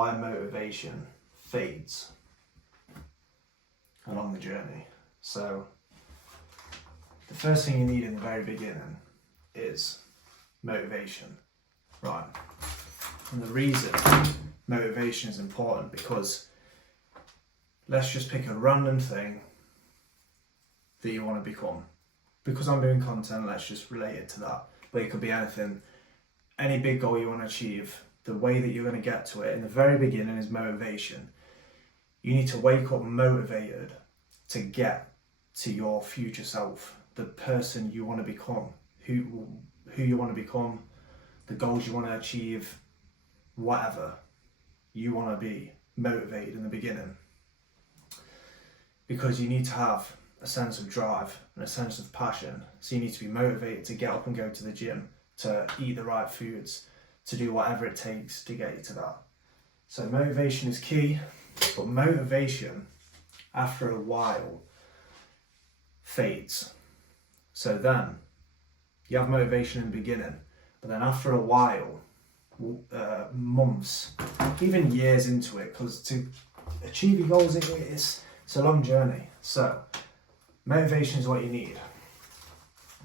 why motivation fades along the journey. So the first thing you need in the very beginning is motivation, right? And the reason motivation is important, because let's just pick a random thing that you want to become. Because I'm doing content, let's just relate it to that. But it could be anything, any big goal you want to achieve. The way that you're going to get to it in the very beginning is motivation. You need to wake up motivated to get to your future self, the person you want to become, who you want to become, the goals you want to achieve, whatever you want to be motivated in the beginning. Because you need to have a sense of drive and a sense of passion. So you need to be motivated to get up and go to the gym, to eat the right foods, to do whatever it takes to get you to that. So motivation is key, but motivation after a while fades. So then you have motivation in the beginning, but then after a while, months, even years into it, because to achieve your goals, it's a long journey. So motivation is what you need,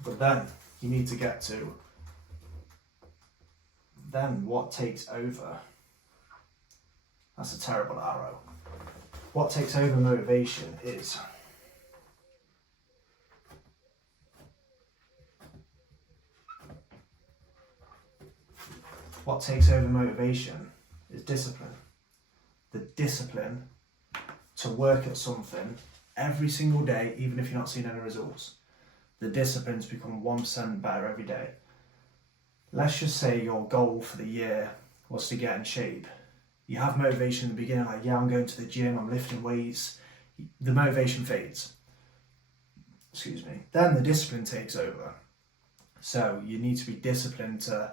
but then you need to get to then what takes over. That's a terrible arrow. What takes over motivation is discipline. The discipline to work at something every single day, even if you're not seeing any results. The discipline to become 1% better every day. Let's just say your goal for the year was to get in shape. You have motivation in the beginning, like, yeah, I'm going to the gym, I'm lifting weights. The motivation fades. Then the discipline takes over. So you need to be disciplined to,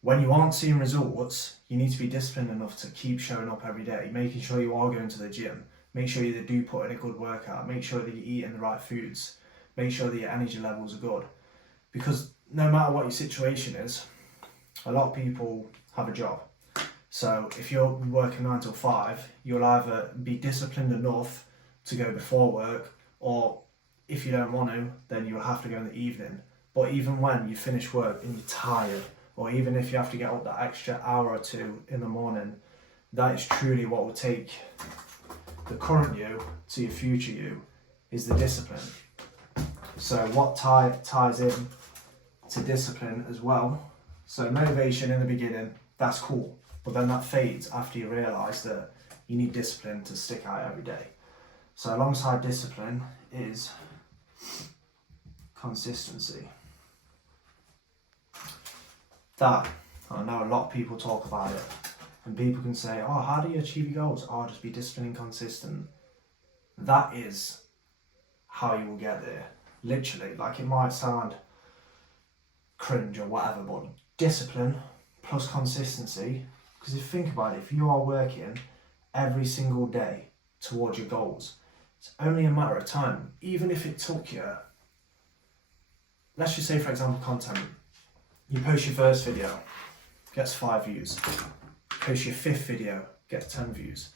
when you aren't seeing results, you need to be disciplined enough to keep showing up every day, making sure you are going to the gym, make sure you do put in a good workout, make sure that you're eating the right foods, make sure that your energy levels are good. Because no matter what your situation is, a lot of people have a job. So if you're working 9 till 5, you'll either be disciplined enough to go before work, or if you don't want to, then you'll have to go in the evening. But even when you finish work and you're tired, or even if you have to get up that extra hour or two in the morning, that is truly what will take the current you to your future you, is the discipline. So what ties in to discipline as well. So motivation in the beginning, that's cool, but then that fades after you realise that you need discipline to stick out every day. So alongside discipline is consistency. That, I know a lot of people talk about it, and people can say, oh, how do you achieve your goals? Oh, just be disciplined and consistent. That is how you will get there. Literally, like, it might sound cringe or whatever, but discipline plus consistency, because if you think about it, if you are working every single day towards your goals, it's only a matter of time. Even if it took you, let's just say, for example, content, you post your first video, gets 5 views, post your 5th video, gets 10 views.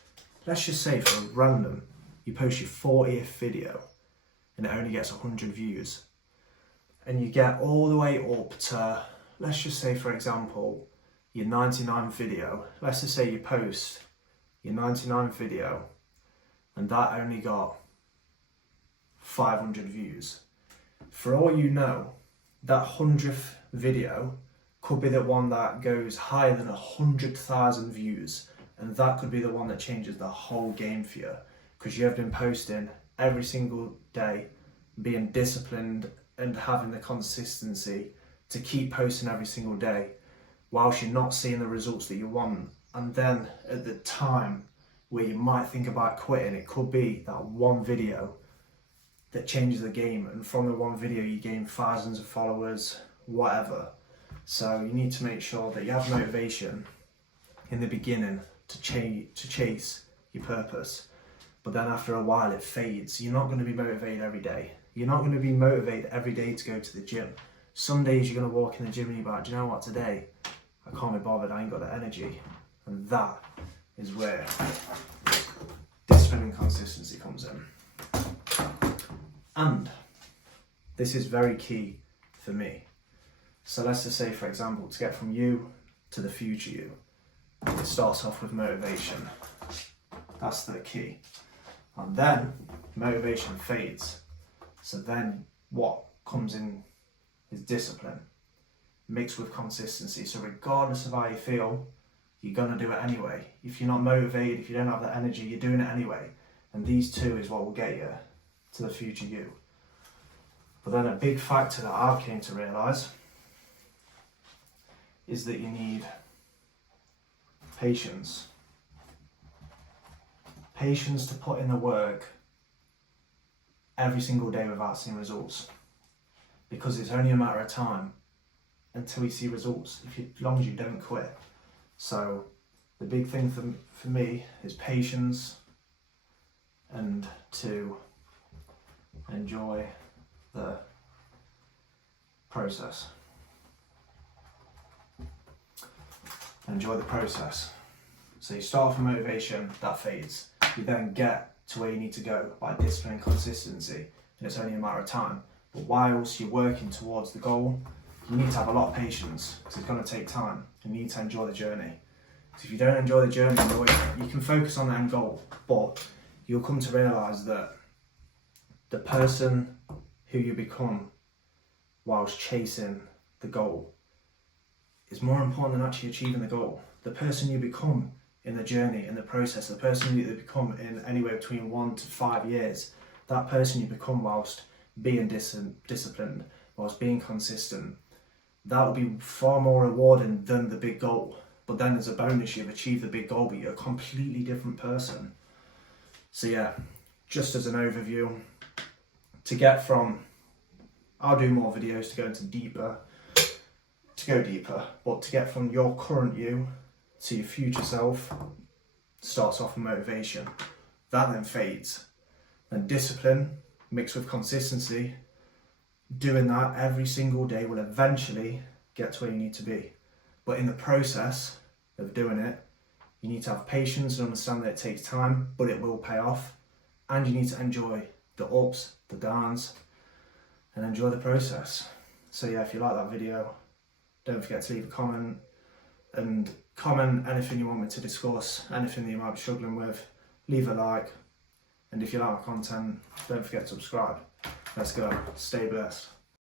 Let's just say, for random, you post your 40th video and it only gets 100 views, and you get all the way up to, let's just say, for example, your 99th video. Let's just say you post your 99th video and that only got 500 views. For all you know, that 100th video could be the one that goes higher than 100,000 views, and that could be the one that changes the whole game for you, because you have been posting every single day, being disciplined and having the consistency to keep posting every single day whilst you're not seeing the results that you want. And then at the time where you might think about quitting, it could be that one video that changes the game, and from the one video you gain thousands of followers, whatever. So you need to make sure that you have motivation in the beginning to chase your purpose, but then after a while it fades. You're not going to be motivated every day. You're not going to be motivated every day to go to the gym. Some days you're going to walk in the gym and you're like, do you know what, today I can't be bothered, I ain't got the energy. And that is where discipline and consistency comes in. And this is very key for me. So let's just say, for example, to get from you to the future you, it starts off with motivation. That's the key. And then motivation fades. So then what comes in is discipline mixed with consistency. So regardless of how you feel, you're gonna do it anyway. If you're not motivated, if you don't have the energy, you're doing it anyway. And these two is what will get you to the future you. But then a big factor that I've came to realise is that you need patience. Patience to put in the work every single day without seeing results. Because it's only a matter of time until you see results, as long as you don't quit. So the big thing for me is patience and to enjoy the process. Enjoy the process. So you start from motivation, that fades. You then get to where you need to go by discipline and consistency, and it's only a matter of time. But whilst you're working towards the goal, you need to have a lot of patience because it's going to take time. You need to enjoy the journey. Because if you don't enjoy the journey, you can focus on the end goal, but you'll come to realise that the person who you become whilst chasing the goal is more important than actually achieving the goal. The person you become in the journey, in the process, the person you become in anywhere between 1 to 5 years, that person you become whilst being disciplined, whilst being consistent, that will be far more rewarding than the big goal. But then as a bonus, you've achieved the big goal, but you're a completely different person. So yeah, just as an overview, to get from, I'll do more videos to go deeper, but to get from your current you to your future self starts off with motivation. That then fades. And discipline mixed with consistency, doing that every single day will eventually get to where you need to be. But in the process of doing it, you need to have patience and understand that it takes time, but it will pay off. And you need to enjoy the ups, the downs, and enjoy the process. So yeah, if you like that video, don't forget to leave a comment, and comment anything you want me to discuss, anything that you might be struggling with, leave a like, and if you like my content, don't forget to subscribe. Let's go, stay blessed.